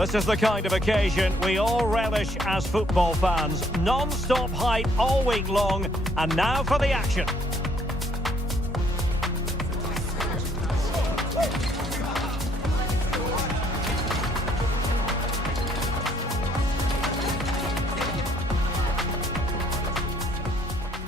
This is the kind of occasion we all relish as football fans. Non-stop hype all week long, and now for the action.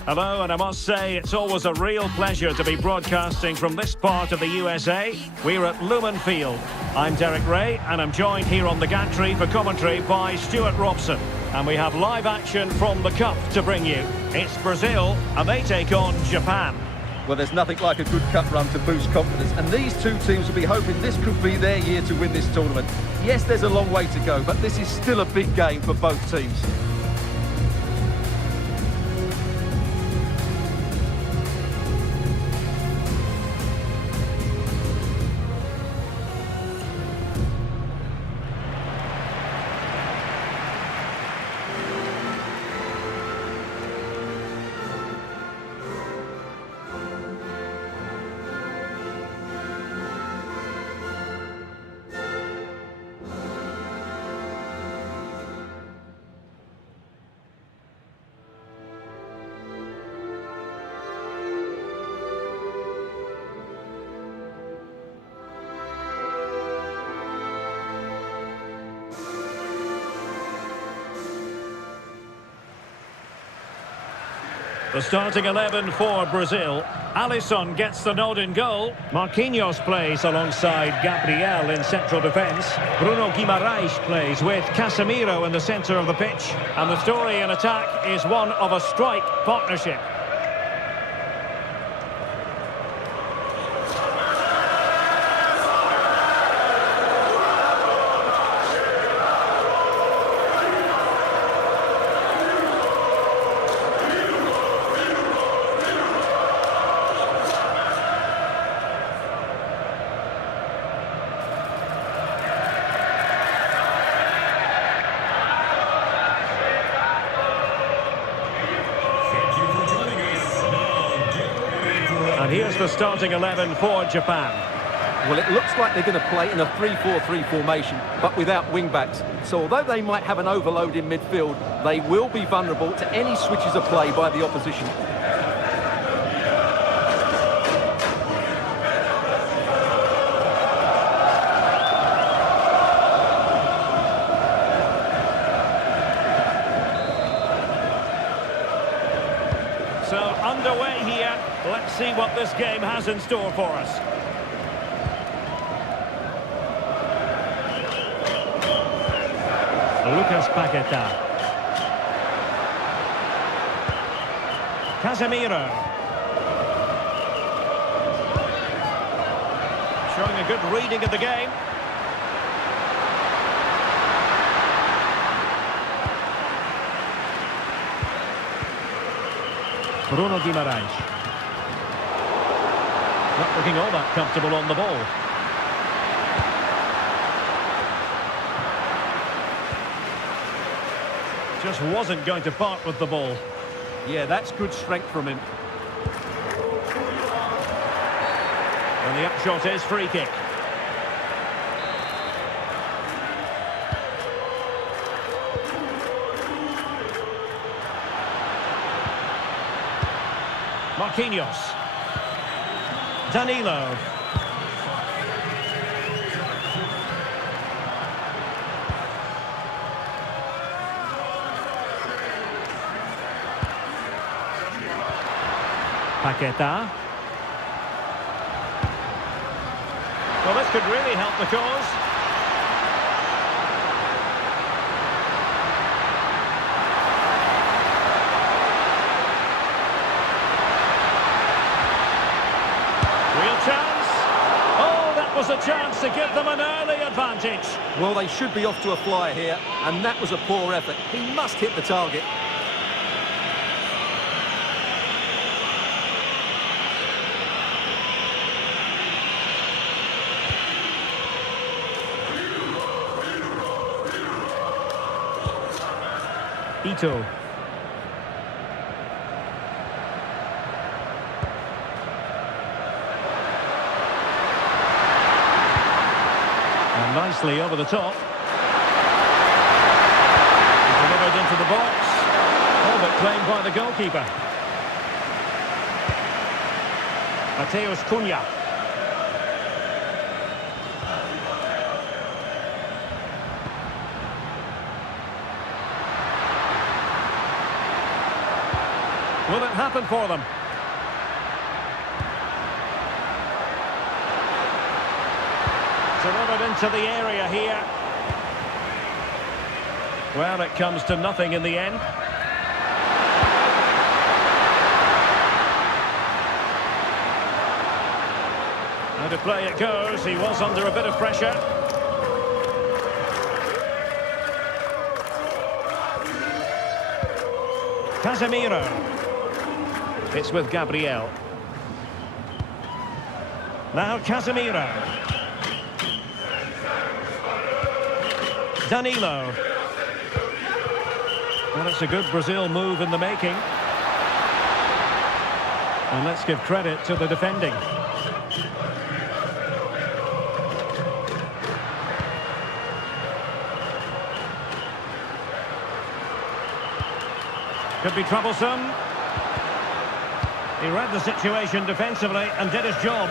Hello, and I must say it's always a real pleasure to be broadcasting from this part of the USA. We're at Lumen Field. I'm Derek Ray, and I'm joined here on the gantry for commentary by Stuart Robson. And we have live action from the Cup to bring you. It's Brazil, and they take on Japan. Well, there's nothing like a good cup run to boost confidence, and these two teams will be hoping this could be their year to win this tournament. Yes, there's a long way to go, but this is still a big game for both teams. The starting 11 for Brazil. Alisson gets the nod in goal. Marquinhos plays alongside Gabriel in central defence. Bruno Guimarães plays with Casemiro in the centre of the pitch. And the story in attack is one of a strike partnership. And here's the starting 11 for Japan. Well, it looks like they're going to play in a 3-4-3 formation, but without wing-backs. So although they might have an overload in midfield, they will be vulnerable to any switches of play by the opposition. So underway here. Let's see what this game has in store for us. Lucas Paquetá. Casemiro. Showing a good reading of the game. Bruno Guimarães. Not looking all that comfortable on the ball. Just wasn't going to part with the ball. Yeah, that's good strength from him. And the upshot is free kick. Marquinhos. Danilo. Paquetá. Well, this could really help the cause. Real chance. Oh, that was a chance to give them an early advantage. Well, they should be off to a flyer here, and that was a poor effort. He must hit the target. Ito. And nicely over the top. it into the box. Oh, but claimed by the goalkeeper. Matheus Cunha. Will it happen for them? Delivered into the area here. Well, it comes to nothing in the end. Out of play it goes. He was under a bit of pressure. Casemiro. It's with Gabriel. Now Casemiro. Danilo. Well, it's a good Brazil move in the making. And let's give credit to the defending. Could be troublesome. He read the situation defensively and did his job.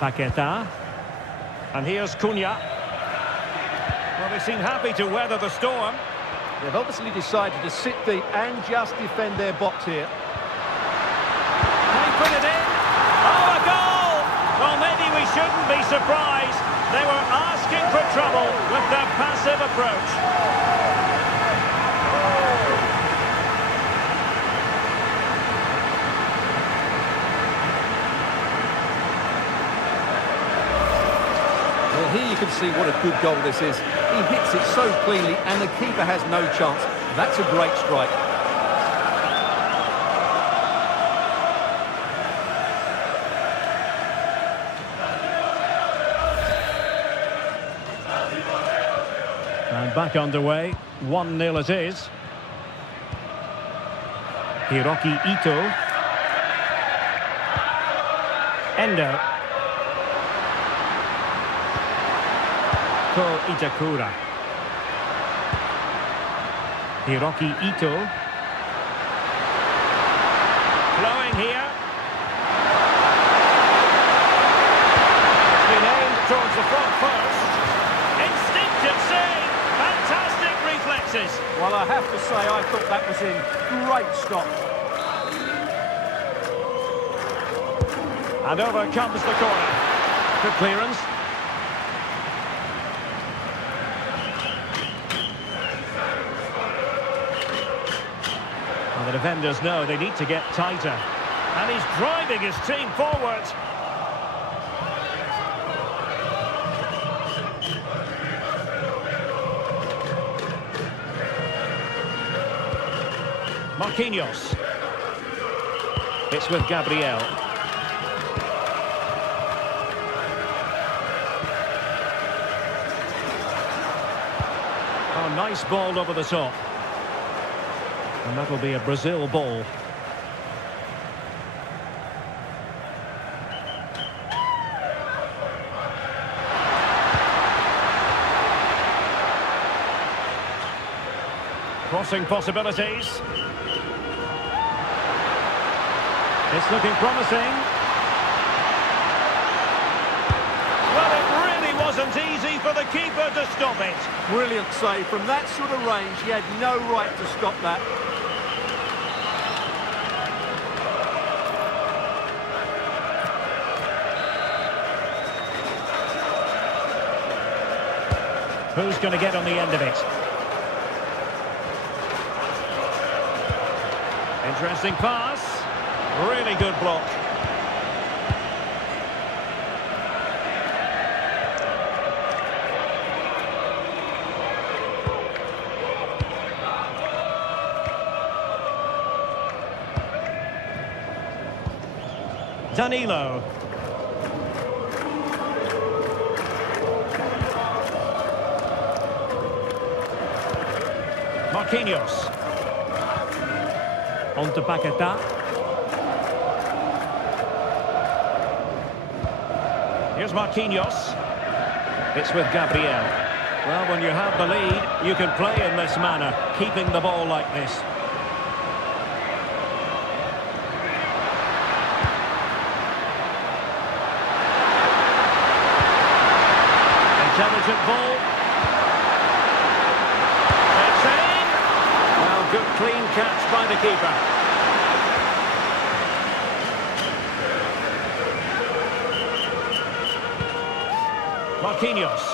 Paqueta. And here's Cunha. Well, they seem happy to weather the storm. They've obviously decided to sit deep and just defend their box here. Can he put it in? Oh, a goal! Well, maybe we shouldn't be surprised. They were asking for trouble with their passive approach. Well, here you can see what a good goal this is. He hits it so cleanly and the keeper has no chance. That's a great strike. And back underway, 1-0 it is. Hiroki Ito. Endo. Ko Itakura. Hiroki Ito. Flowing here. It's been aimed towards the front first. Instinctive save. Fantastic reflexes. Well, I have to say, I thought that was in. Great stop. And over comes the corner. Good clearance. And the defenders know they need to get tighter. And he's driving his team forward. Marquinhos. It's with Gabriel. Oh, nice ball over the top. And that'll be a Brazil ball. Crossing possibilities. It's looking promising. Well, it really wasn't easy for the keeper to stop it. Brilliant save. From that sort of range, he had no right to stop that. Who's going to get on the end of it? Interesting pass. Really good block. Danilo. Marquinhos. On to Paqueta. Here's Marquinhos. It's with Gabriel. Well, when you have the lead, you can play in this manner, keeping the ball like this. Intelligent ball. It's in. Well, good clean catch by the keeper. Marquinhos.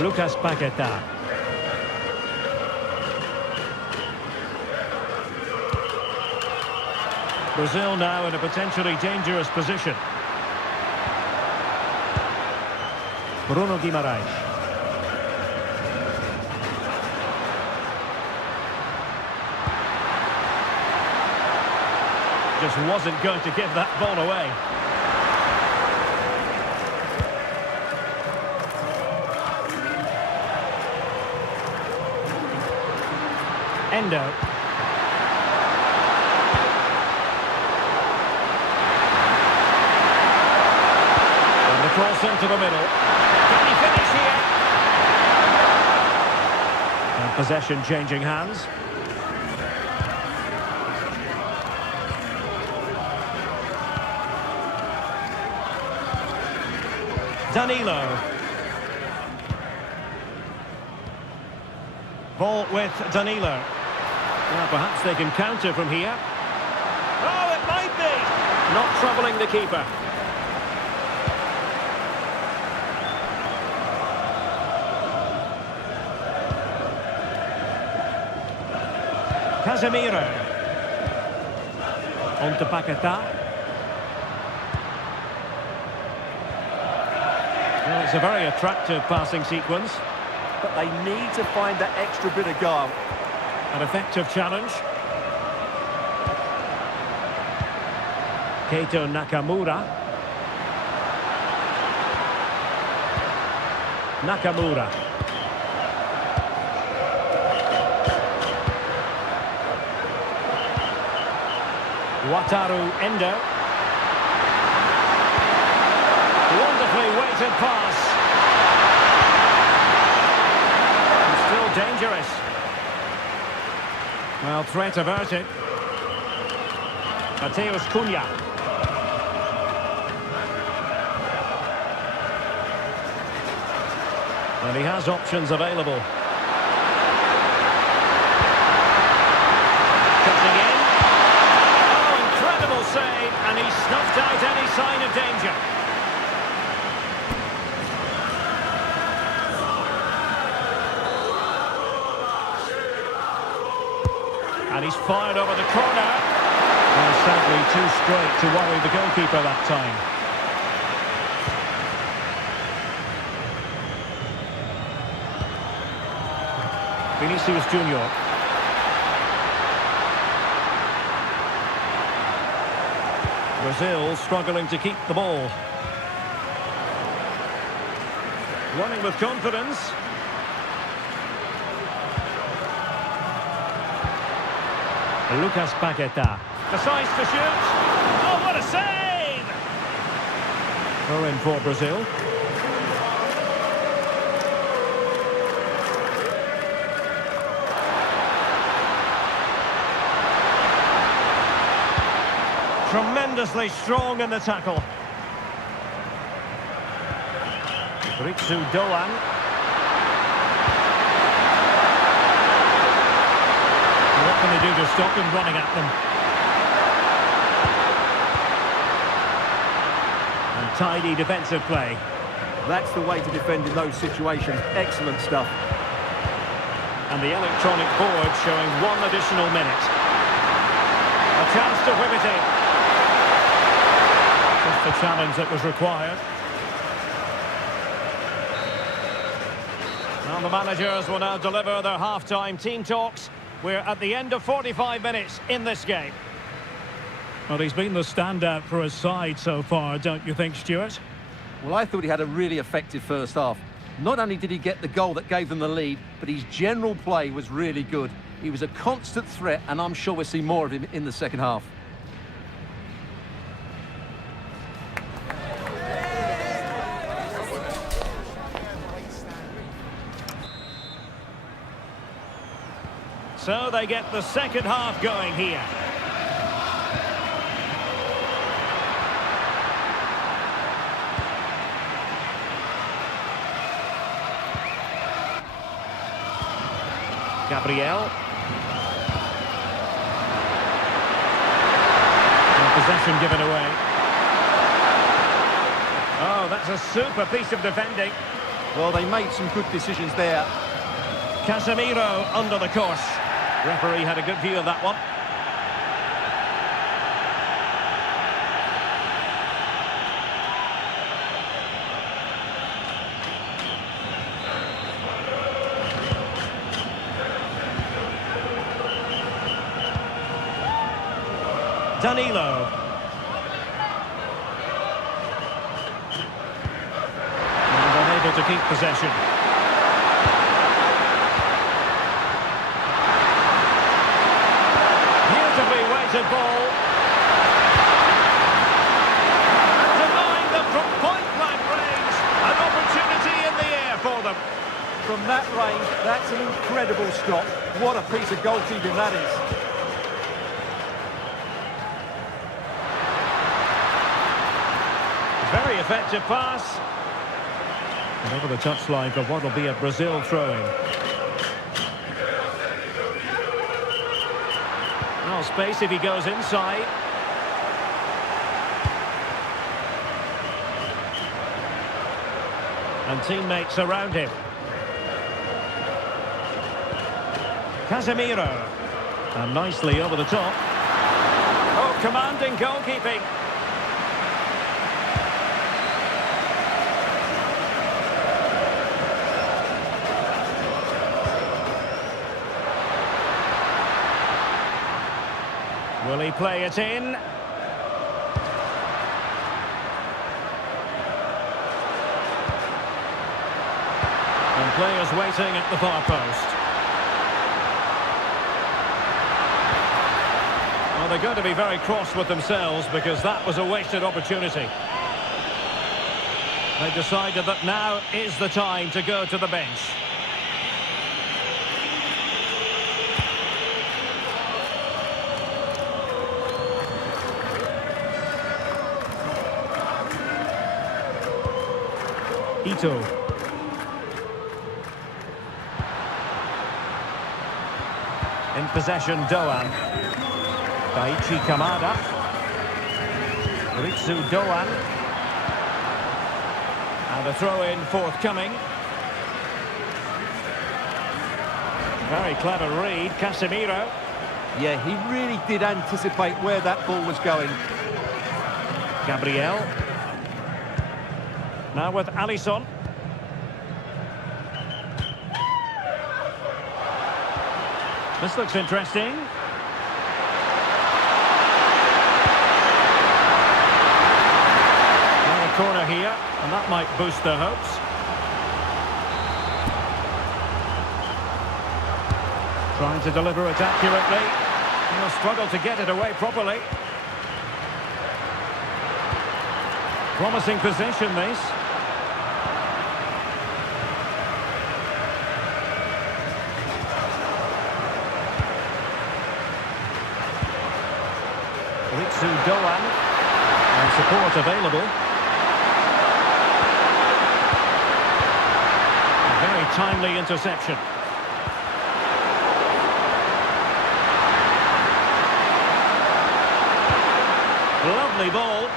Lucas Paquetá. Brazil now in a potentially dangerous position. Bruno Guimaraes. Just wasn't going to give that ball away. Endo. And the cross into the middle. Can he finish here? And possession changing hands. Danilo. Ball with Danilo. Well, perhaps they can counter from here. Oh, it might be! Not troubling the keeper. Casemiro. On to Paquetá. Well, it's a very attractive passing sequence. But they need to find that extra bit of guile. An effective challenge. Keito Nakamura. Nakamura. Wataru Endo. Wonderfully weighted pass. And still dangerous. Well, threat averted. Matheus Cunha. And he has options available. Cutting in. Oh, incredible save, and he snuffed out any sign of danger. And he's fired over the corner. And sadly too straight to worry the goalkeeper that time. Vinícius Júnior. Brazil struggling to keep the ball. Running with confidence. Lucas Paquetá decides to shoot. Oh, what a save! Throw in for Brazil. Tremendously strong in the tackle. Ritsu Doan. What can they do to stop him running at them? And tidy defensive play. That's the way to defend in those situations. Excellent stuff. And the electronic board showing one additional minute. A chance to whip it in. Just the challenge that was required. Well, the managers will now deliver their half-time team talks. We're at the end of 45 minutes in this game. Well, he's been the standout for his side so far, don't you think, Stuart? Well, I thought he had a really effective first half. Not only did he get the goal that gave them the lead, but his general play was really good. He was a constant threat, and I'm sure we'll see more of him in the second half. So they get the second half going here. Gabriel. And possession given away. Oh, that's a super piece of defending. Well, they made some good decisions there. Casemiro under the course. Referee had a good view of that one. Danilo. And unable to keep possession. Beautifully weighted ball. Denying them from point-blank range. An opportunity in the air for them. From that range, that's an incredible stop. What a piece of goalkeeping that is. Very effective pass. And over the touchline for what will be a Brazil throw-in. Well, space if he goes inside. And teammates around him. Casemiro. And nicely over the top. Oh, commanding goalkeeping. Will he play it in? And players waiting at the far post. Well, they're going to be very cross with themselves because that was a wasted opportunity. They decided that now is the time to go to the bench. Ito. In possession, Doan. Daichi Kamada. Ritsu Doan. And a throw-in forthcoming. Very clever read, Casemiro. Yeah, he really did anticipate where that ball was going. Gabriel. Now with Alisson. This looks interesting. Now a corner here, and that might boost their hopes. Trying to deliver it accurately. He'll struggle to get it away properly. Promising position, this. Ritsu Doan. And support available. A very timely interception. Lovely ball.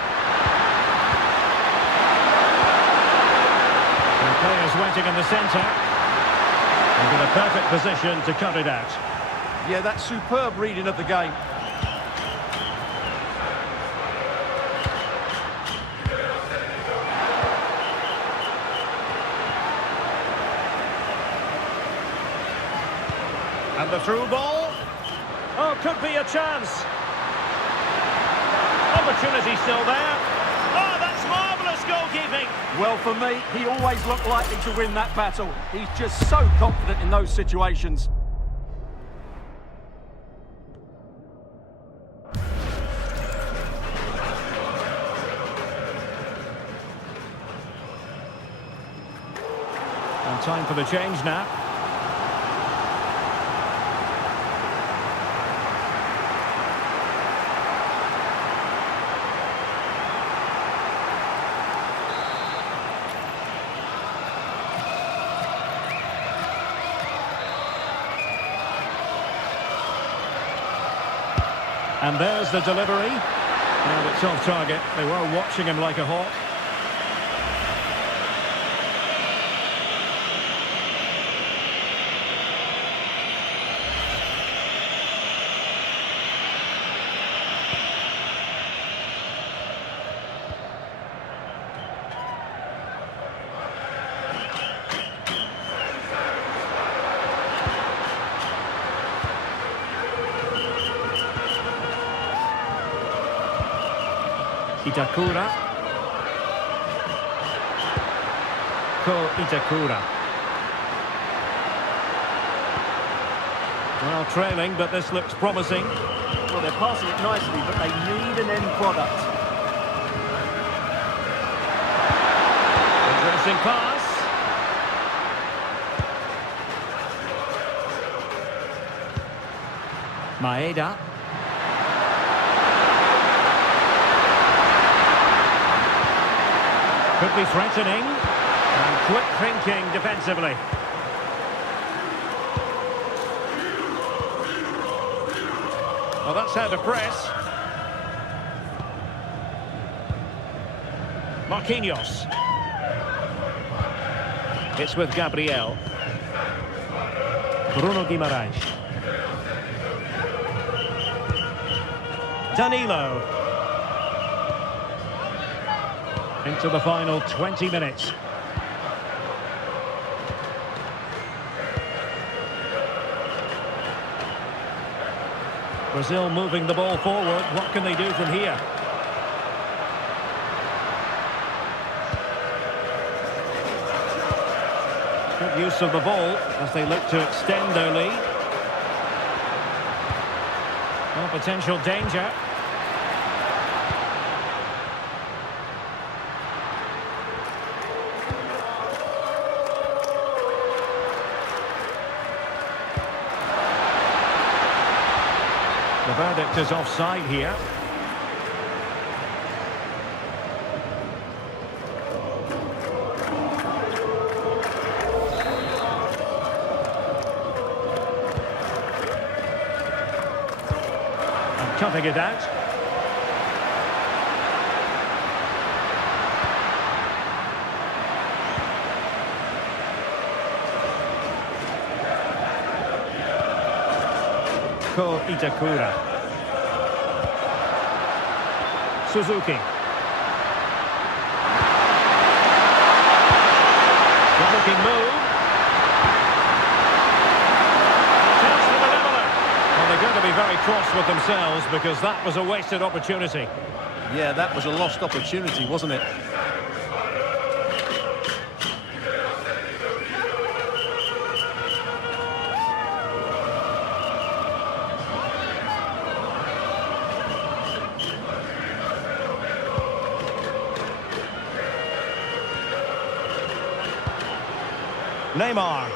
Players waiting in the centre. And in a perfect position to cut it out. Yeah, that's superb reading of the game. And the through ball. Oh, could be a chance. Opportunity still there. Oh, that's marvellous goalkeeping. Well, for me, he always looked likely to win that battle. He's just so confident in those situations. Time for the change now. And there's the delivery. And it's off target. They were watching him like a hawk. Itakura. Itakura. Well, trailing, but this looks promising. Well, they're passing it nicely, but they need an end product. Interesting pass. Ueda. Could be threatening. And quick thinking defensively. Well, that's how to press. Marquinhos. It's with Gabriel. Bruno Guimaraes. Danilo. Into the final 20 minutes. Brazil moving the ball forward. What can they do from here? Good use of the ball as they look to extend their lead. Well, potential danger. The verdict is offside here. And cutting it out. Itakura. Suzuki. Good looking move. Chance for the leveller. Well, they're going to be very cross with themselves because that was a wasted opportunity. Yeah, that was a lost opportunity, wasn't it? Neymar.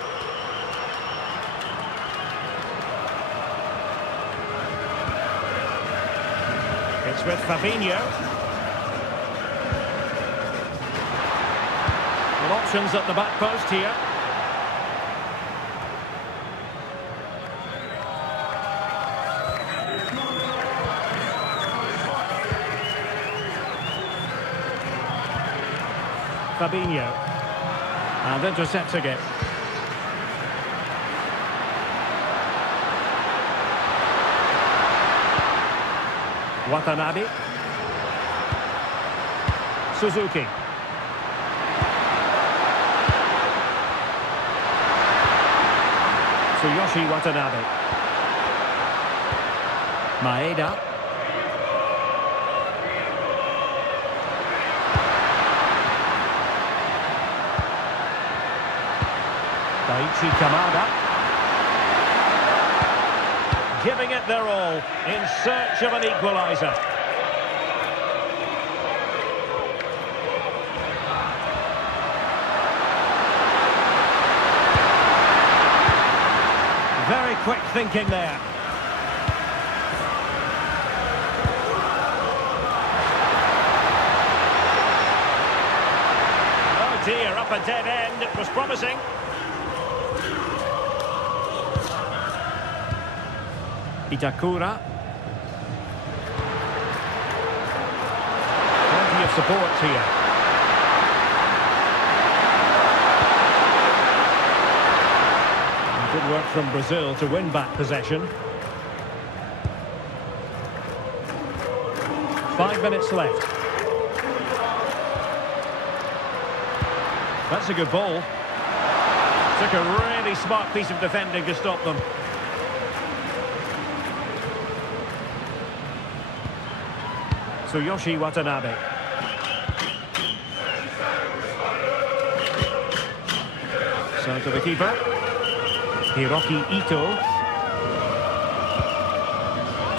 It's with Fabinho. Well, options at the back post here. Fabinho. And intercepting it. Watanabe. Suzuki. Tsuyoshi Watanabe. Maeda. Daichi Kamada. Giving it their all in search of an equaliser. quick thinking there. Oh dear, up a dead end. It was promising. Itakura. Plenty of support here. Good work from Brazil to win back possession. 5 minutes left. That's a good ball. Took a really smart piece of defending to stop them. Tsuyoshi Watanabe. So to the keeper. Hiroki Ito.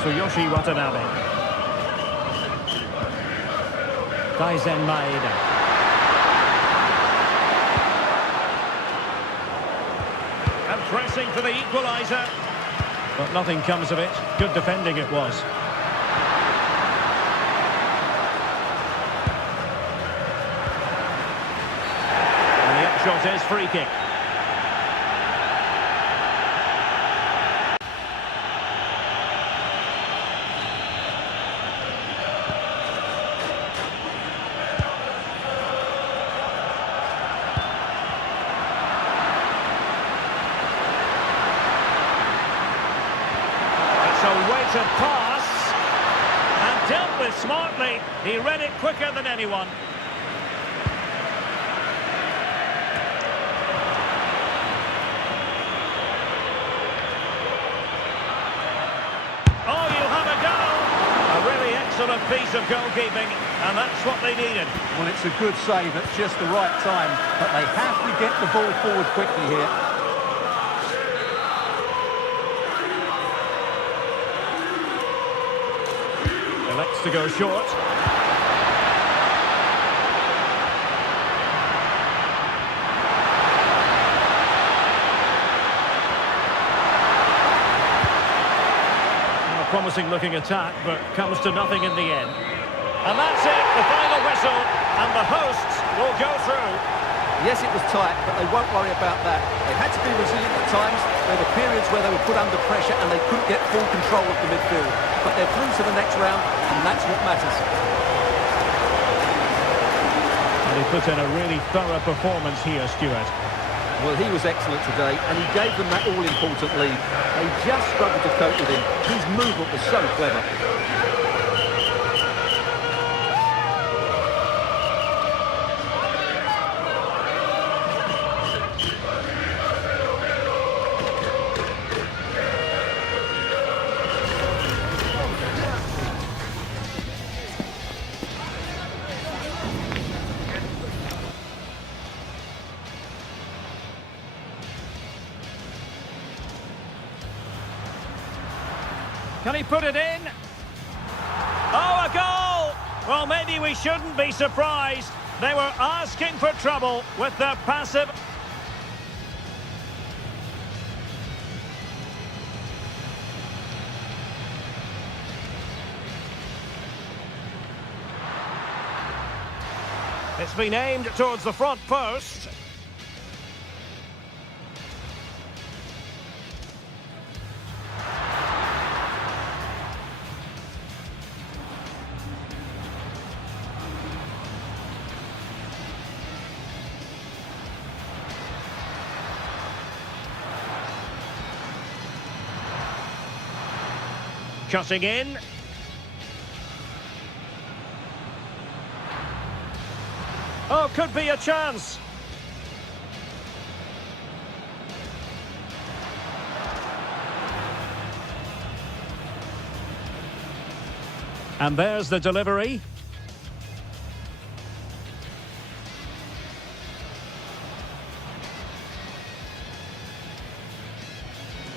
Tsuyoshi Watanabe. Daizen Maeda. And pressing for the equaliser. But nothing comes of it. Good defending it was. And the upshot is free kick. To pass and dealt with smartly. He read it quicker than anyone. Oh, you have a goal! A really excellent piece of goalkeeping, and that's what they needed. Well, it's a good save at just the right time, but they have to get the ball forward quickly here. Elects to go short. A promising looking attack, but comes to nothing in the end. And that's it, the final whistle, and the hosts will go through. Yes, it was tight, but they won't worry about that. They had to be resilient at times. There were periods where they were put under pressure and they couldn't get full control of the midfield. But they're through to the next round, and that's what matters. And he put in a really thorough performance here, Stuart. Well, he was excellent today, and he gave them that all-important lead. They just struggled to cope with him. His movement was so clever. Can he put it in? Oh, a goal! Well, maybe we shouldn't be surprised. They were asking for trouble with their passive... It's been aimed towards the front post. Cutting in. Oh, could be a chance. And there's the delivery.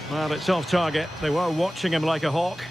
Well, it's off target. They were watching him like a hawk.